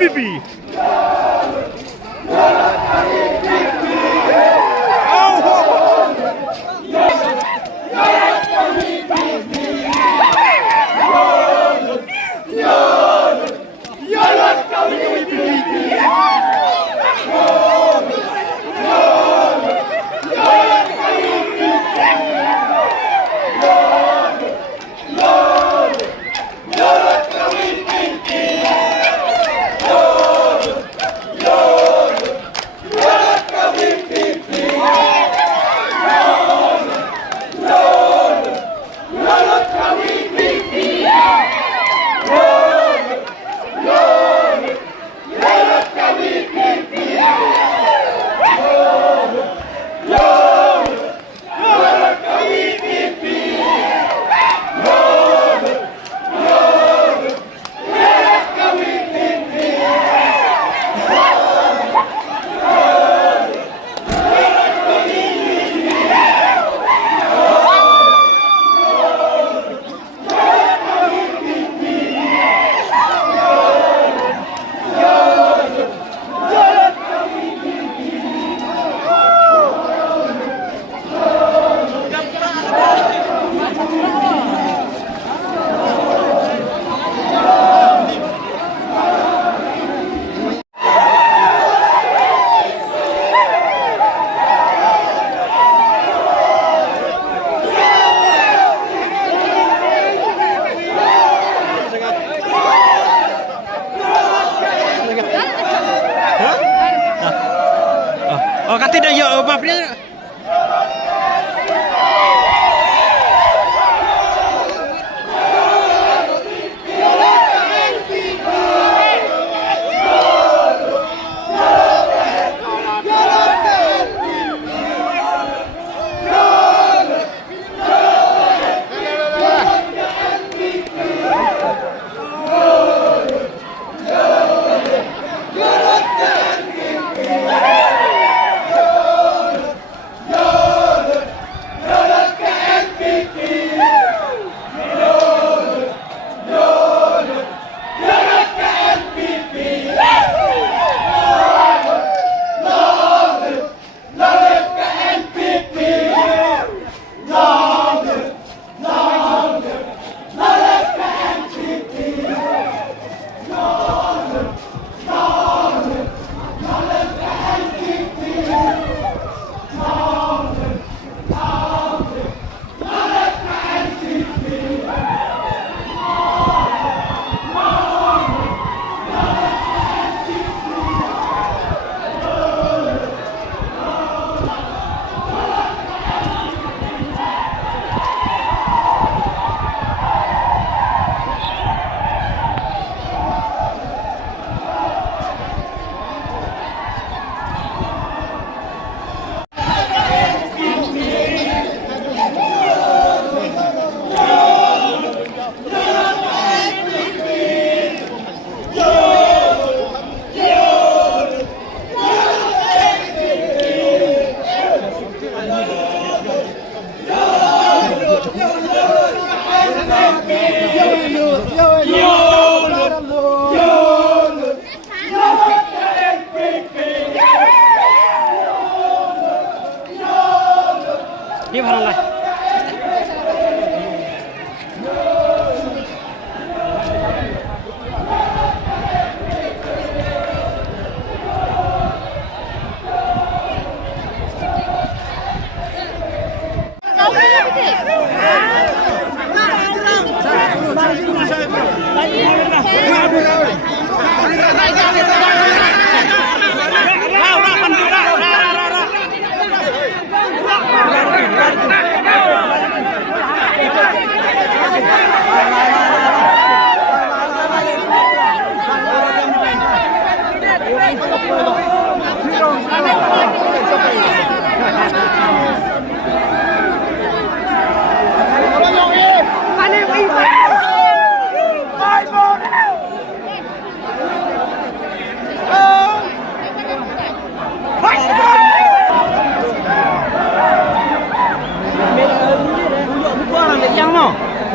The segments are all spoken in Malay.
Bibi. Oh, katanya ya maafnya.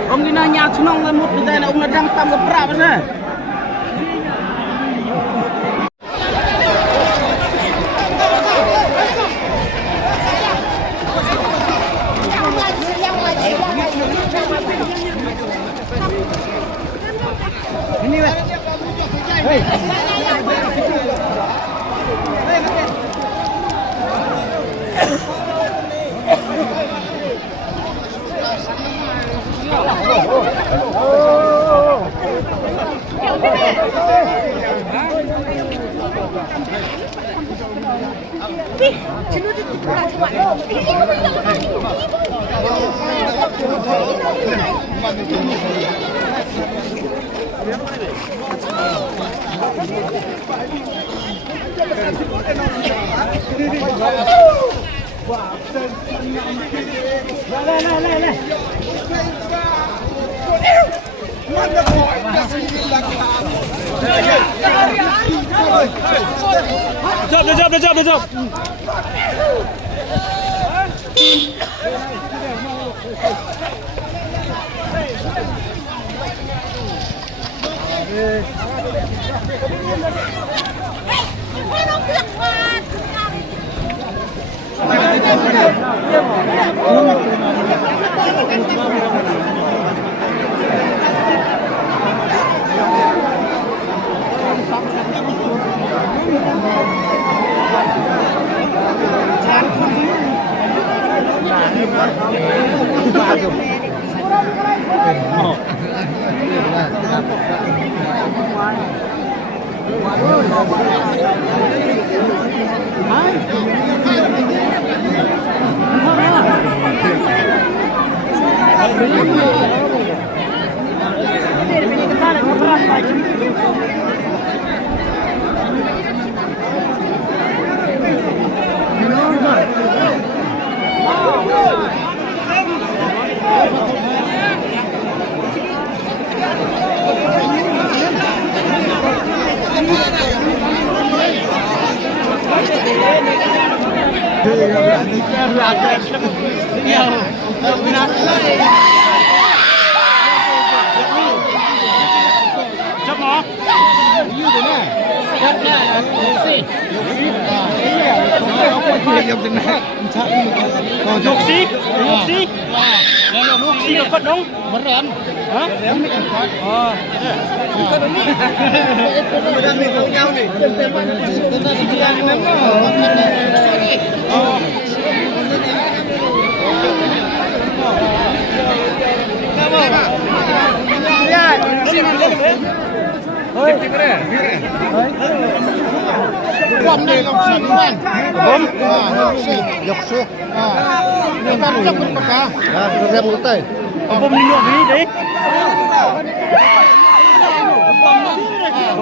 ông đi na nhà chúng nó một cái này ông là đang tầm cái prap này ini weh hei Được chưa? Yoksi dapat dong. Beneran? Hah? Oh. Bukan ini. Udah nih jauh nih. Oh. Ya, Hoi. Bom này lọc xì bom. Bom. Lọc xì. Người ta chấp con cá. Được ra một tay. Bom linu đi đấy.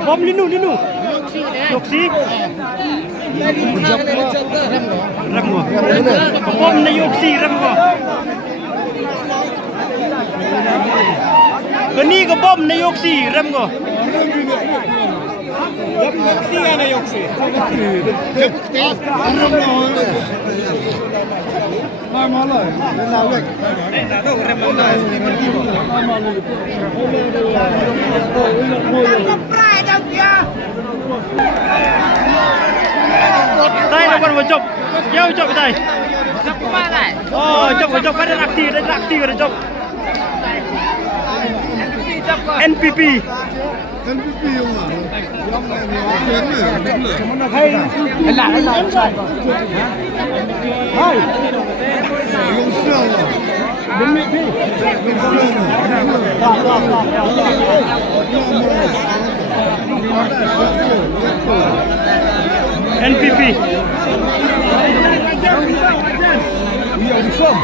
Bom linu. Lọc xì. Rem ngô. Bom này lọc xì rem ngô. Cái này cái bom này yoksi rem ngô. Yoksi này yoksi. Mal rồi. Nào vậy? Nào đâu rem ngô này. Đây là con vừa chụp. Giao chụp cái này. Chụp qua này. Chụp cái đặc tì rồi chụp. NPP không à? Hay là hay用色了，人民币用色了， NPP. Iya, reform.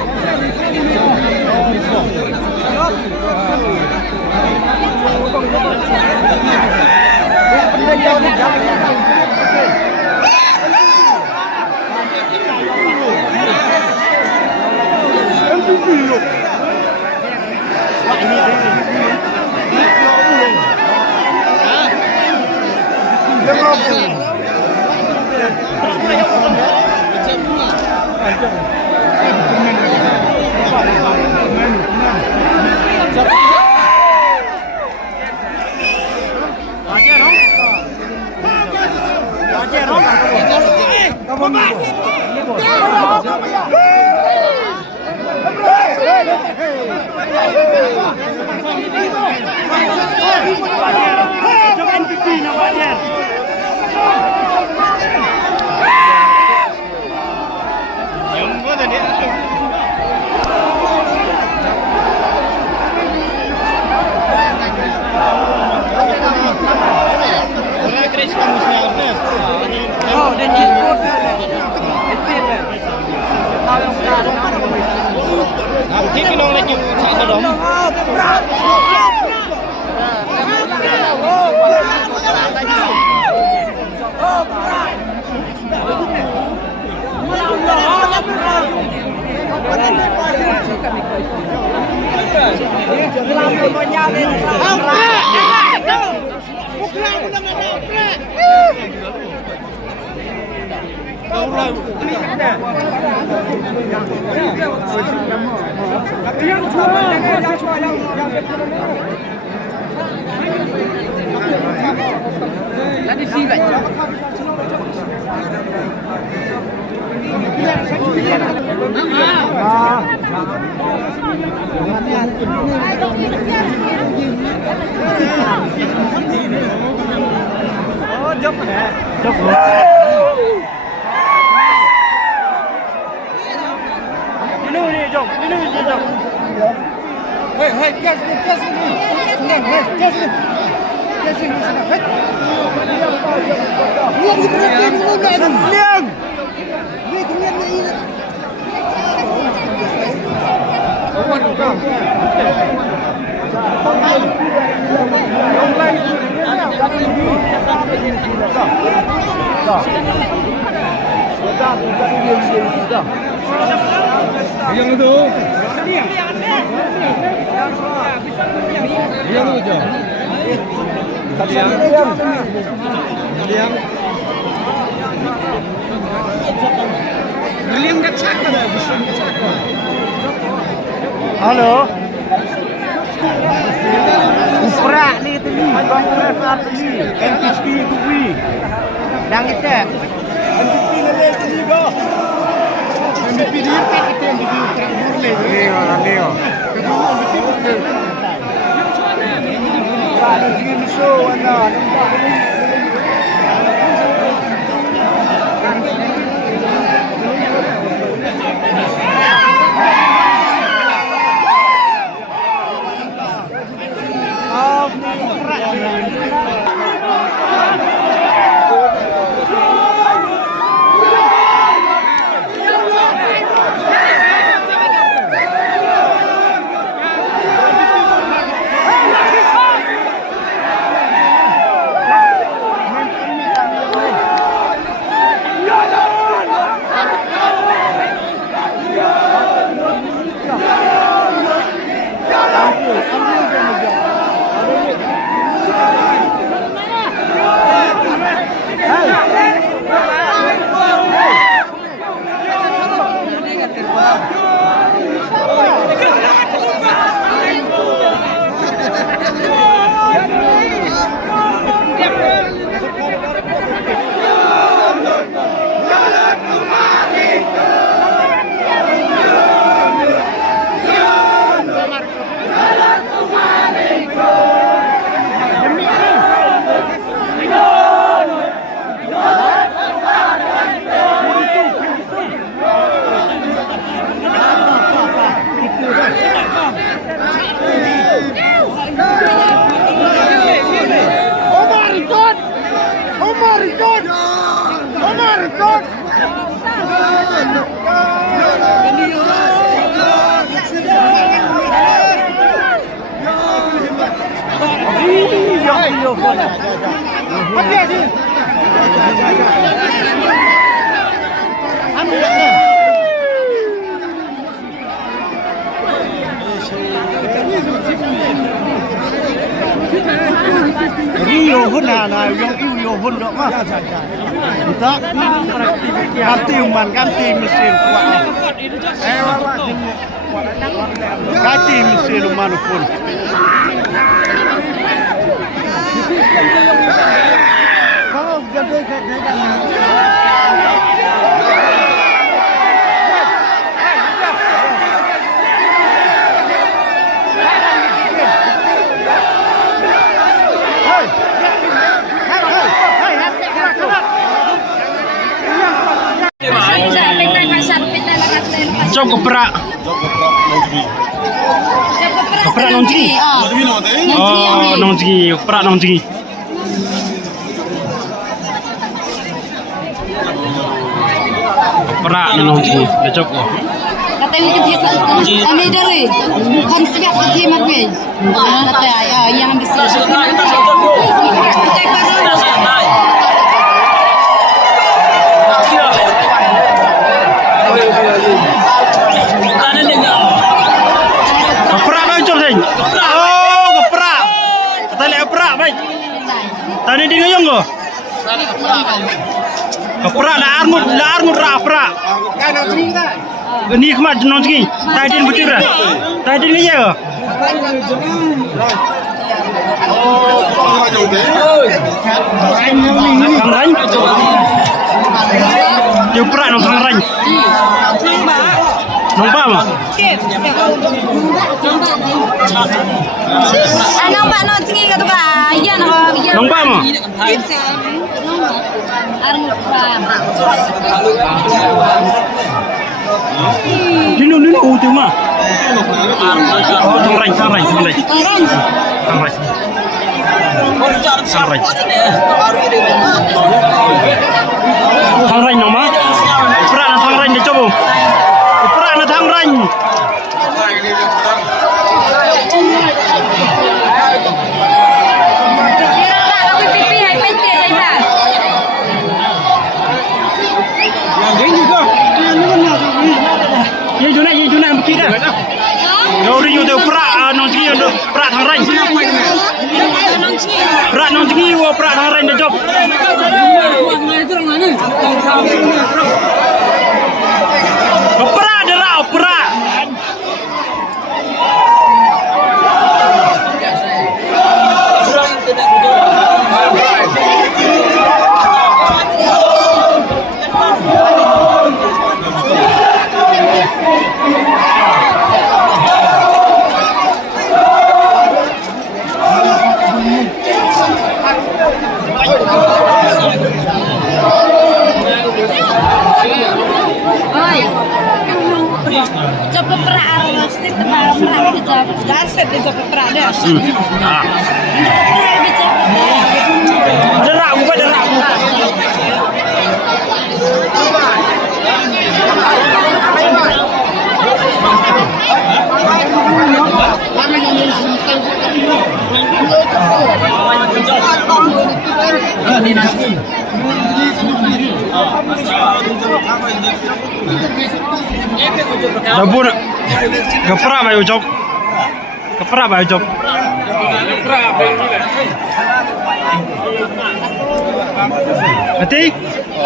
Jom NPP nak wajar. Yang mana dia? Oh, dan jemput. Nanti kita nak lagi cak haram. Hei, gas ni. Senang, gas ni. Hei. Senang. Ni kemudian ni. Yang itu. Yang itu. Yang kacak ada, bisa kacak. Halo. Uprak ni tu ni. NPP kuwi. Yang kita. NPP lele ni go. NPP dia tak kita NPP terang murle. Leo. Kalau jangan show anak. Rio huna na yang Rio huna mah. Kita ganti mesin kuat. Ganti mesin mana pun. Kalau jadi Jom keprak. Keprak nongji. Oh, nongji. Keprak nongji. Keprak nongji. Dah cukup. Kata ni kita kami dari konsep kita macam kata yang bisa. Keprak kan cukup sih. Oh, keprak. Kata leh keprak baik. Tadi dia ngayong ko. Keprak lah armut keprak. Ini kemat nongji. Tadi betul lah. Tadi ni je ke? Thằng ranh. Dia perak nong thằng ranh. Nampak mah? Nampak nak tinggi kat tu kan? Ya nak. Nampak mah? Dino tu mah. Oh, thằng ranh. Thằng ranh nama? Perak nak thằng ranh dia coba. Perak nak thằng ranh. Ye junai bukit dah. Nori yo tu perak nongji perak thằng ranh. Perak nongji wo perak thằng ranh dia job. Perak dia rau perak. Coba perak mesti tebal perak kita. Dasar dia coba perak dia. Perak dia coba. Derak bukan derak. Dabun keprak bayu job. Keprak bayu job. Hati?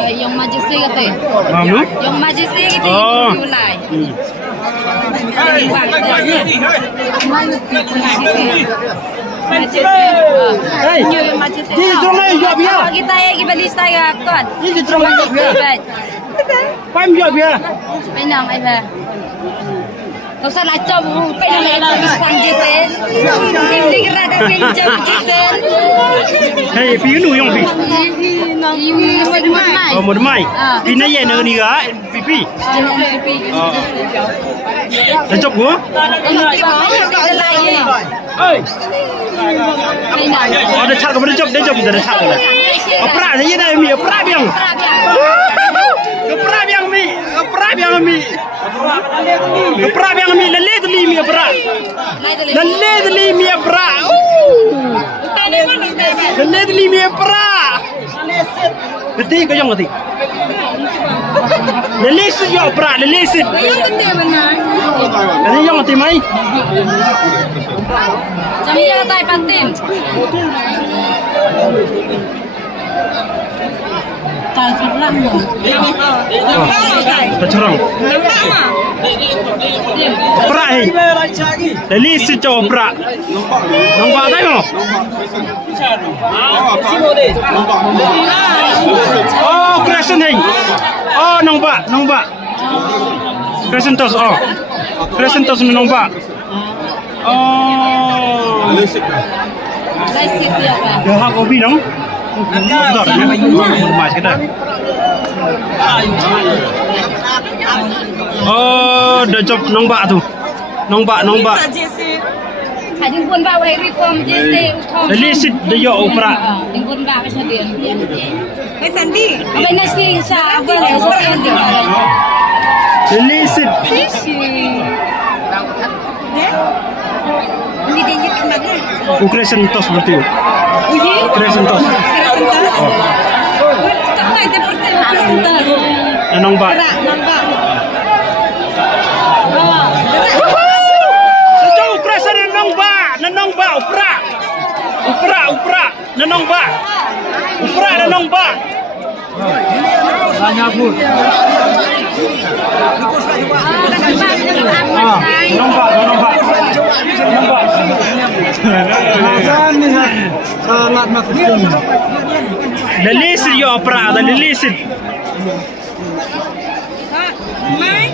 Yang majlis kata. Malu? Yang majlis kita mulai. Hey, ini drone jawab ya. Kita yang beli saya kan. Ini drone jawab ya. Pam jawab ya. Penang ada. Kau salah coba penang ada panjisen. Ini kira ada pinjam panjisen. Hey, piu nu yang pi. Ini Oh, mau demai. Ini ye nak ni ga pipi. Dah cukup gua? Oh, dah cak ke dah cukup dah cak ke. Perak saja dah mi perak biang. yang mi. Geprak yang mi lele teli mi geprak. Lele teli mi geprak. Lele teli mi geprak. Geti ke yang geti. Lele sit yo geprak, lele sit. Yang gede benar. Ini yang geti mai. Jamia tai patim. Tak sebelah mu. Kecerang. Geprak ni. Lele sit yo geprak. Nampak tak mo? Oh, crescent ni. Oh, nampak. Crescent toss. Oh. Crescent toss ni nampak. Oh. Laisik dia kan. Dah hak kopi dong. Bentar ya. Rumah sekedar. Oh, dah job nampak tu. Nampak. Hãy buôn vào đây reform JC Lele sit dia yo opera. Đừng buôn vào cho tiền. Cái Sandy. Bên này thì sao vừa lấy số tiền gì mà. Lele sit. Ini dia ni kemana? Crescent toss berarti. Uji? Crescent toss. Tak main seperti presentas. Nampak. Nampak. Sejauh crescent nampak opera. Nampak. Opera nampak. Banyak pun. Nampak. Salat maksudnya. Lelisit yo opera, lelisit. Mai.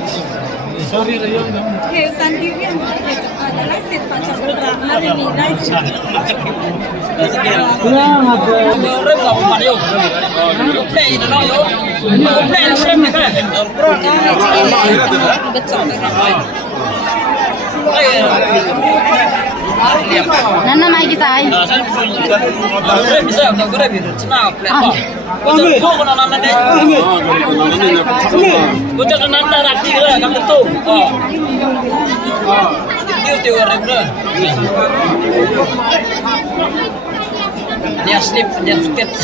Sorry lah yang. Hey, Sandy ni adalah set macam berapa hari ni nice. Kurang ada. Rem lah mana yo. Play itu no yo. Play rem ni kan. Nana mai kita ai. Rem bisa tak rem itu. Cina play apa. Kau kena nana deh. Kau jangan nana rati lah. Kamu tu. Tiu rem dah. Dia slip, dia skate.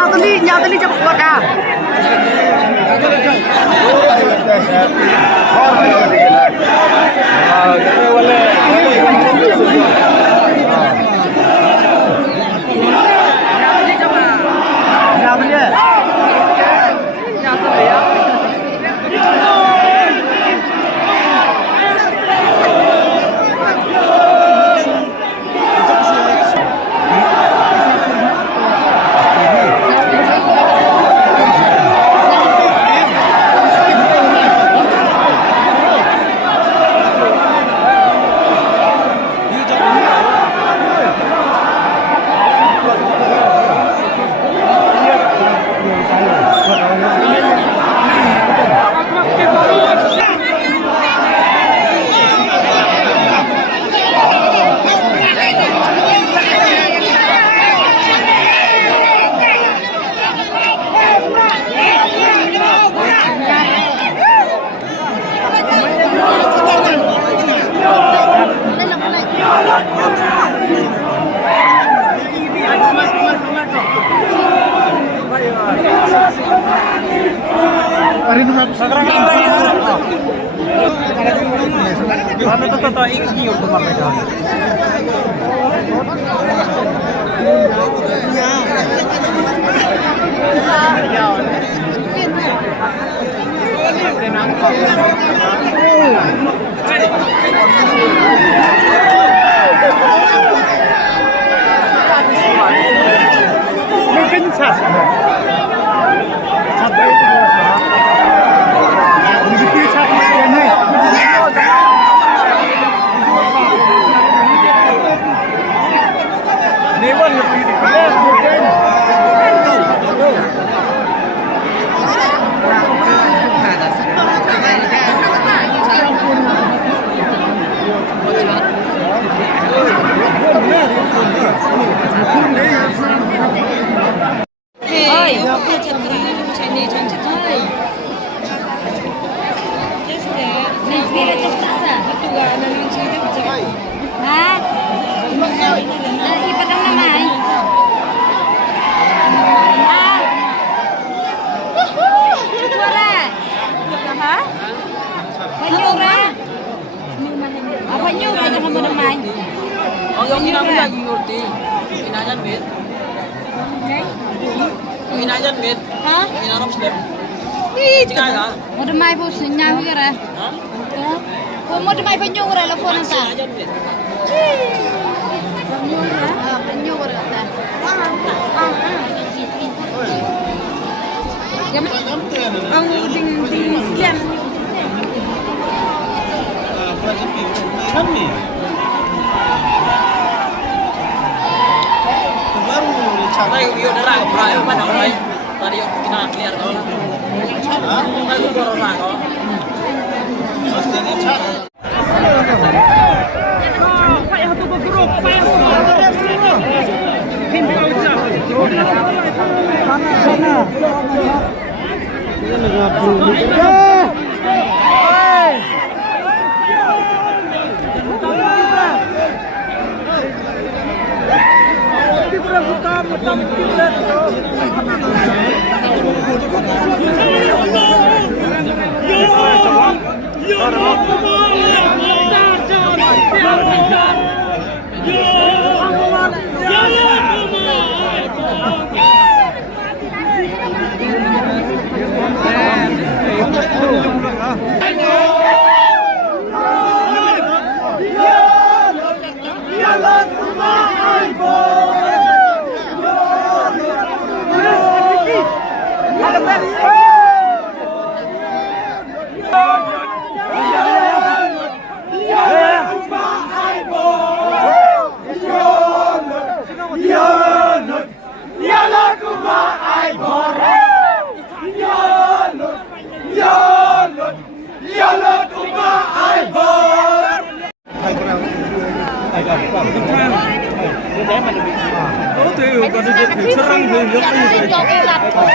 Nhau tali jam berapa? chat. ơi chạy đi trong chết thôi mình kia là chắc chắn rồi hả ipa kamu namai suara hả Panyura Panyura jangan mau namai Yang ini namanya ngerti. Inajan mit. Inajan mit. hả Inarap slip. itu Tinggal ya. mau namai bos nyawa kira mau namai Panyura lah phone ntar Inajan mit. Panyura dah ông ding sekian Tadi video dah ragu berapa mana orang? Tadi kita clear kau. Tadi gua orang kau. Có thể có thể serang thì